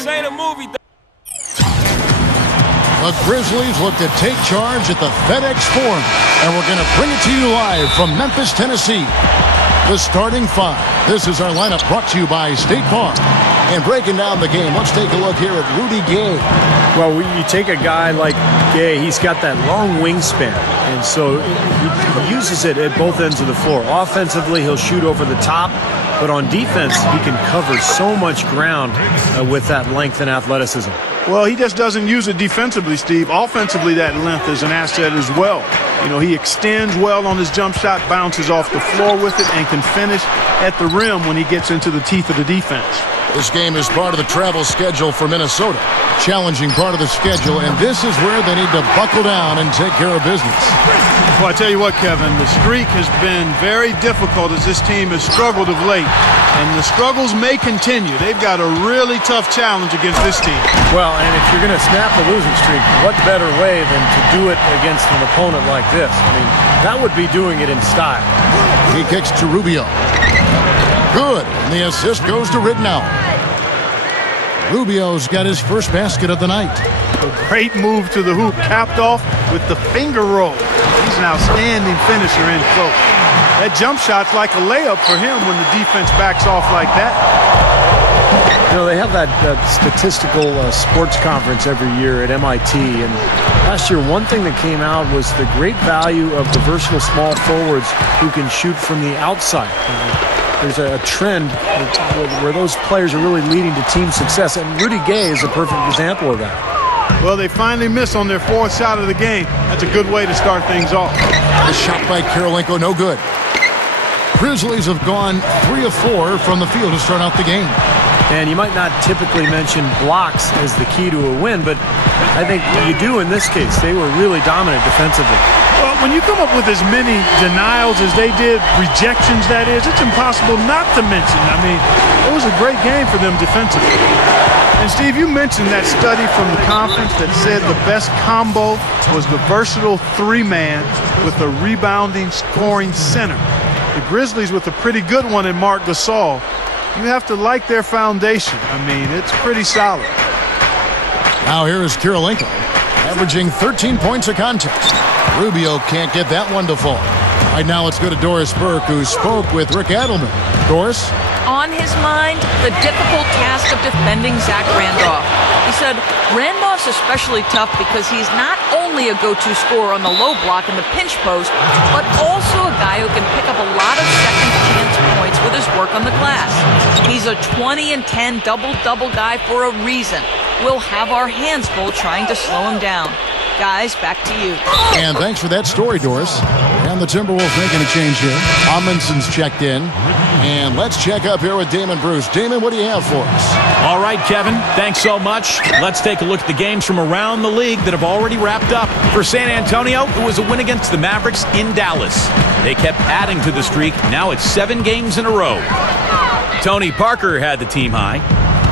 This ain't a movie. The Grizzlies look to take charge at the FedEx Forum, and we're going to bring it to you live from Memphis, Tennessee. The starting five. This is our lineup brought to you by State Farm. And breaking down the game, let's take a look here at Rudy Gay. Well, you take a guy like Gay, he's got that long wingspan, and so he uses it at both ends of the floor. Offensively, he'll shoot over the top, but on defense, he can cover so much ground with that length and athleticism. Well, he just doesn't use it defensively, Steve. Offensively, that length is an asset as well. You know, he extends well on his jump shot, bounces off the floor with it, and can finish at the rim when he gets into the teeth of the defense. This game is part of the travel schedule for Minnesota. Challenging part of the schedule, and this is where they need to buckle down and take care of business. Well, I tell you what, Kevin, the streak has been very difficult as this team has struggled of late, and the struggles may continue. They've got a really tough challenge against this team. Well, and if you're going to snap a losing streak, what better way than to do it against an opponent like this? I mean, that would be doing it in style. He kicks to Rubio. Good, and the assist goes to Ridnour. Rubio's got his first basket of the night. A great move to the hoop, capped off with the finger roll. He's an outstanding finisher in close. That jump shot's like a layup for him when the defense backs off like that. You know, they have that statistical sports conference every year at MIT, and last year one thing that came out was the great value of the versatile small forwards who can shoot from the outside. There's a trend where those players are really leading to team success, and Rudy Gay is a perfect example of that. Well, they finally miss on their fourth shot of the game. That's a good way to start things off. The shot by Karolinko, no good. Grizzlies have gone 3 of 4 from the field to start out the game. And you might not typically mention blocks as the key to a win, but I think you do in this case. They were really dominant defensively. Well, when you come up with as many denials as they did, rejections that is, it's impossible not to mention. I mean, it was a great game for them defensively. And Steve, you mentioned that study from the conference that said the best combo was the versatile three-man with a rebounding, scoring center. The Grizzlies with a pretty good one in Marc Gasol. You have to like their foundation. I mean, it's pretty solid. Now here is Karolinko, averaging 13 points a contest. Rubio can't get that one to fall. Right now, let's go to Doris Burke, who spoke with Rick Adelman. Doris? On his mind, the difficult task of defending Zach Randolph. He said, Randolph's especially tough because he's not only a go-to scorer on the low block and the pinch post, but also a guy who can pick up a lot of second-chance points with his work on the glass. He's a 20 and 10 double-double guy for a reason. We'll have our hands full trying to slow him down. Guys, back to you. And thanks for that story, Doris. And the Timberwolves making a change here. Amundsen's checked in. And let's check up here with Damon Bruce. Damon, what do you have for us? All right, Kevin, thanks so much. Let's take a look at the games from around the league that have already wrapped up. For San Antonio, it was a win against the Mavericks in Dallas. They kept adding to the streak. Now it's 7 games in a row. Tony Parker had the team high.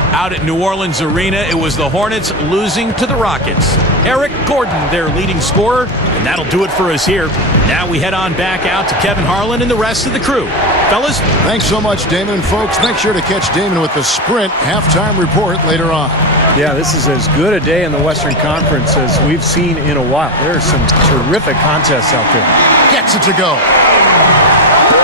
Out at New Orleans Arena, it was the Hornets losing to the Rockets. Eric Gordon, their leading scorer, and that'll do it for us here. Now we head on back out to Kevin Harlan and the rest of the crew. Fellas? Thanks so much, Damon. And folks, make sure to catch Damon with the Sprint halftime report later on. Yeah, this is as good a day in the Western Conference as we've seen in a while. There are some terrific contests out there. Gets it to go.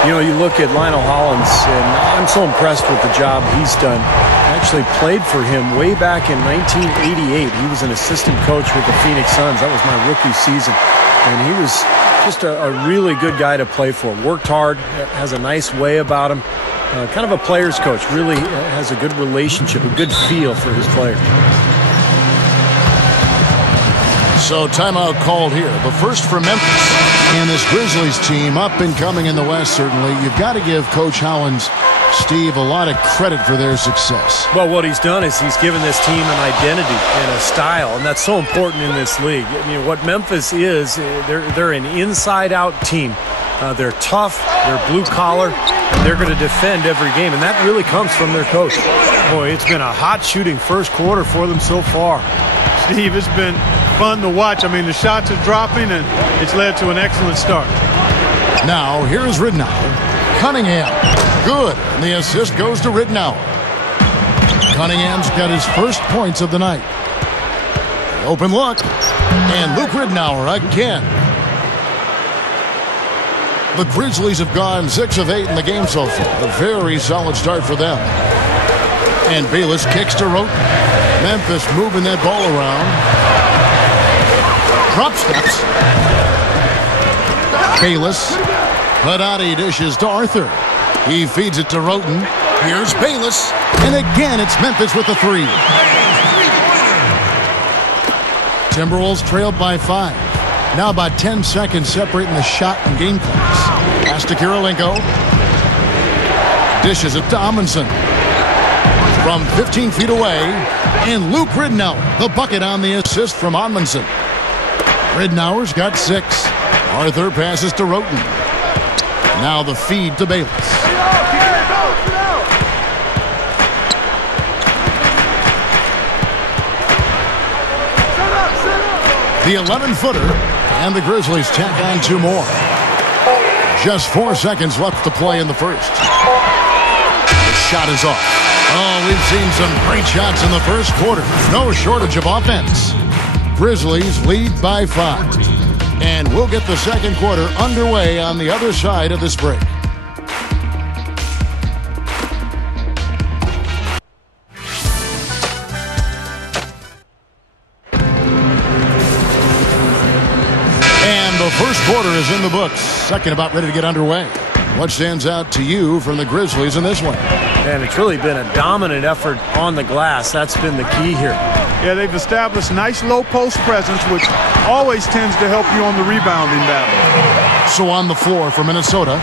You know, you look at Lionel Hollins, and I'm so impressed with the job he's done. I actually played for him way back in 1988. He was an assistant coach with the Phoenix Suns. That was my rookie season. And he was just a really good guy to play for. Worked hard, has a nice way about him. Kind of a player's coach. Really has a good relationship, a good feel for his players. So timeout called here. But first for Memphis. And this Grizzlies team, up and coming in the West, certainly. You've got to give Coach Hollins, Steve, a lot of credit for their success. Well, what he's done is he's given this team an identity and a style, and that's so important in this league. I mean, what Memphis is, they're an inside-out team. They're tough, they're blue-collar, and they're going to defend every game, and that really comes from their coach. Boy, it's been a hot shooting first quarter for them so far. Steve, it's been fun to watch. I mean, the shots are dropping, and it's led to an excellent start. Now, here's Ridnour. Cunningham. Good. And the assist goes to Ridnour. Cunningham's got his first points of the night. Open look. And Luke Ridnour again. The Grizzlies have gone 6 of 8 in the game so far. A very solid start for them. And Bayless kicks to Roten. Memphis moving that ball around. Drop steps. Bayless. Haddadi dishes to Arthur. He feeds it to Roten. Here's Bayless. And again, it's Memphis with the 3. Timberwolves trailed by 5. Now about 10 seconds separating the shot and game clocks. Pass to Kirilenko. Dishes it to Amundsen. From 15 feet away. And Luke Ridnour, the bucket on the assist from Amundsen. Ridnour's got 6. Arthur passes to Roten. Now the feed to Bayless. The 11-footer, and the Grizzlies tack on 2 more. Just 4 seconds left to play in the first. The shot is off. Oh, we've seen some great shots in the first quarter. No shortage of offense. Grizzlies lead by 5. And we'll get the second quarter underway on the other side of this break. The first quarter is in the books. Second about ready to get underway. What stands out to you from the Grizzlies in this one? And it's really been a dominant effort on the glass. That's been the key here. Yeah, they've established nice low post presence, which always tends to help you on the rebounding battle. So on the floor for Minnesota,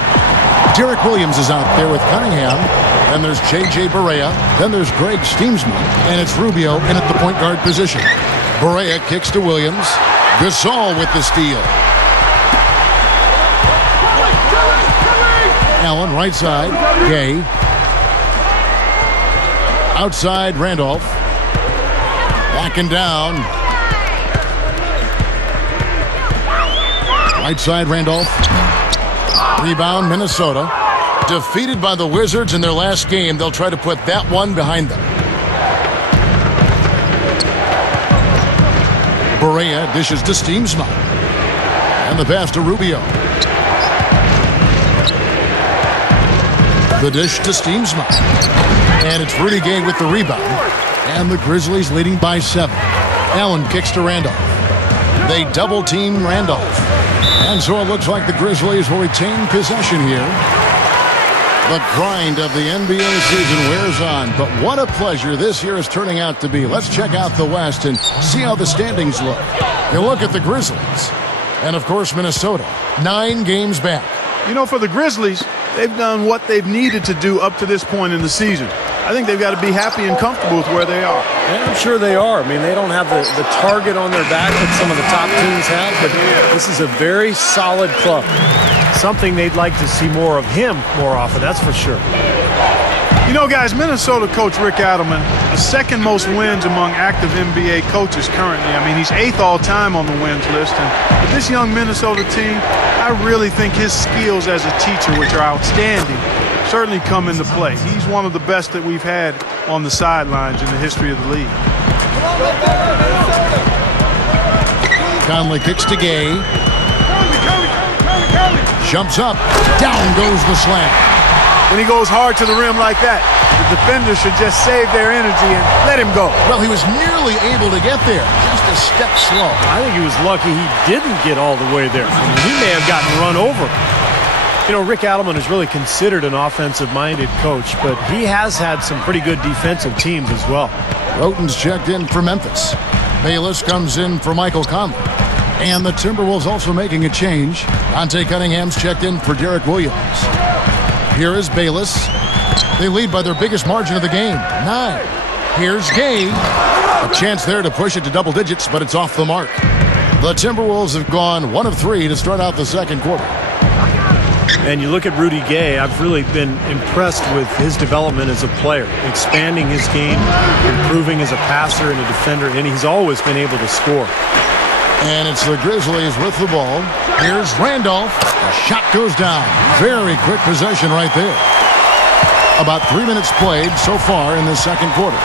Derek Williams is out there with Cunningham. Then there's J.J. Barea. Then there's Greg Steamsman. And it's Rubio in at the point guard position. Barea kicks to Williams. Gasol with the steal. Allen, right side. Gay. Outside, Randolph. Backing down. Right side, Randolph. Rebound, Minnesota. Defeated by the Wizards in their last game. They'll try to put that one behind them. Barea dishes to Steamsma. And the pass to Rubio. The dish to Steamsma. And it's Rudy Gay with the rebound. And the Grizzlies leading by 7. Allen kicks to Randolph. They double-team Randolph. And so it looks like the Grizzlies will retain possession here. The grind of the NBA season wears on. But what a pleasure this year is turning out to be. Let's check out the West and see how the standings look. You look at the Grizzlies. And, of course, Minnesota. 9 games back. You know, for the Grizzlies, they've done what they've needed to do up to this point in the season. I think they've got to be happy and comfortable with where they are. Yeah, I'm sure they are. I mean, they don't have the target on their back that some of the top teams have, but this is a very solid club. Something they'd like to see more of him more often, that's for sure. You know, guys, Minnesota coach Rick Adelman, the second most wins among active NBA coaches currently. I mean, he's 8th all-time on the wins list. And with this young Minnesota team, I really think his skills as a teacher, which are outstanding, certainly come into play. He's one of the best that we've had on the sidelines in the history of the league. Conley kicks to Gay. Jumps up. Down goes the slam. When he goes hard to the rim like that, the defender should just save their energy and let him go. Well, he was nearly able to get there. Just a step slow. I think he was lucky he didn't get all the way there. I mean, he may have gotten run over. You know, Rick Adelman is really considered an offensive-minded coach, but he has had some pretty good defensive teams as well. Roten's checked in for Memphis. Bayless comes in for Michael Conley. And the Timberwolves also making a change. Dante Cunningham's checked in for Derek Williams. Here is Bayless. They lead by their biggest margin of the game, 9. Here's Gay. A chance there to push it to double digits, but it's off the mark. The Timberwolves have gone 1 of 3 to start out the second quarter. And you look at Rudy Gay, I've really been impressed with his development as a player, expanding his game, improving as a passer and a defender, and he's always been able to score. And it's the Grizzlies with the ball. Here's Randolph. The shot goes down. Very quick possession right there. About 3 minutes played so far in the second quarter.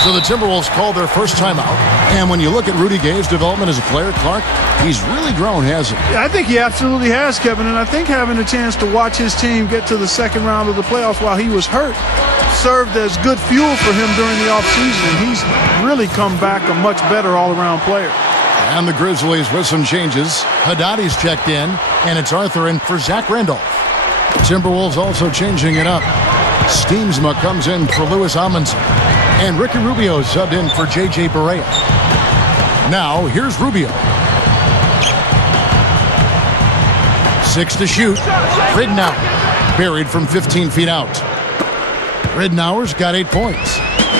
So the Timberwolves called their first timeout. And when you look at Rudy Gay's development as a player, Clark, he's really grown, hasn't he? Yeah, I think he absolutely has, Kevin. And I think having a chance to watch his team get to the second round of the playoffs while he was hurt served as good fuel for him during the offseason. He's really come back a much better all-around player. And the Grizzlies with some changes. Haddadi's checked in, and it's Arthur in for Zach Randolph. Timberwolves also changing it up. Steamsma comes in for Louis Amundsen. And Ricky Rubio subbed in for J.J. Barea. Now, here's Rubio. 6 to shoot. Ridnour buried from 15 feet out. Ridnour's got 8 points.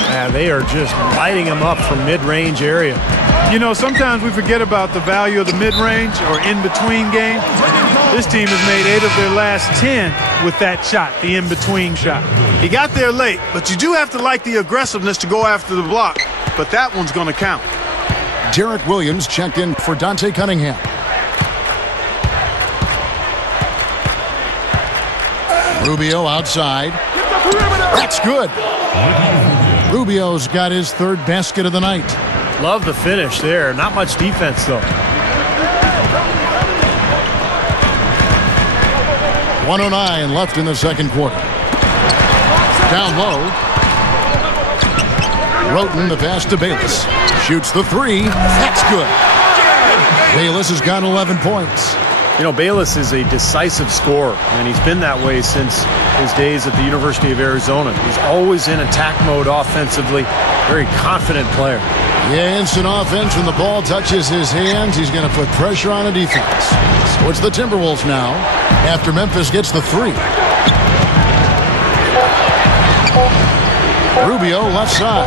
Yeah, they are just lighting him up from mid-range area. You know, sometimes we forget about the value of the mid-range or in-between game. This team has made 8 of their last 10 with that shot, the in-between shot. He got there late, but you do have to like the aggressiveness to go after the block. But that one's going to count. Derek Williams checked in for Dante Cunningham. Rubio outside. That's good. Rubio's got his 3rd basket of the night. Love the finish there. Not much defense, though. 1:09 left in the second quarter. Down low. Roten the pass to Bayless. Shoots the 3. That's good. Bayless has got 11 points. You know, Bayless is a decisive scorer, and he's been that way since his days at the University of Arizona. He's always in attack mode offensively. Very confident player. Yeah, instant offense when the ball touches his hands. He's going to put pressure on a defense. So it's the Timberwolves now after Memphis gets the 3. Rubio left side.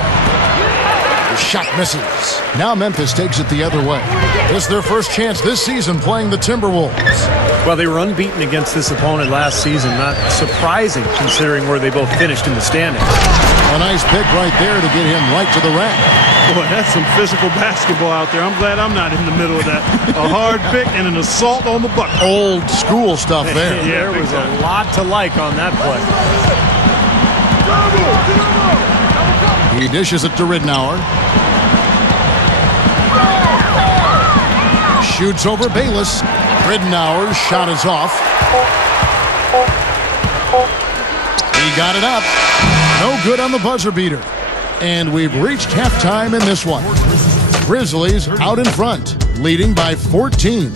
The shot misses. Now Memphis takes it the other way. It's their first chance this season playing the Timberwolves. Well, they were unbeaten against this opponent last season. Not surprising considering where they both finished in the standings. A nice pick right there to get him right to the rack. Boy, that's some physical basketball out there. I'm glad I'm not in the middle of that. A hard pick and an assault on the bucket. Old school stuff there. Yeah, there was a lot to like on that play. He dishes it to Ridnour. Shoots over Bayless. Ridnour's shot is off. He got it up. No good on the buzzer beater. And we've reached halftime in this one. Grizzlies out in front, leading by 14.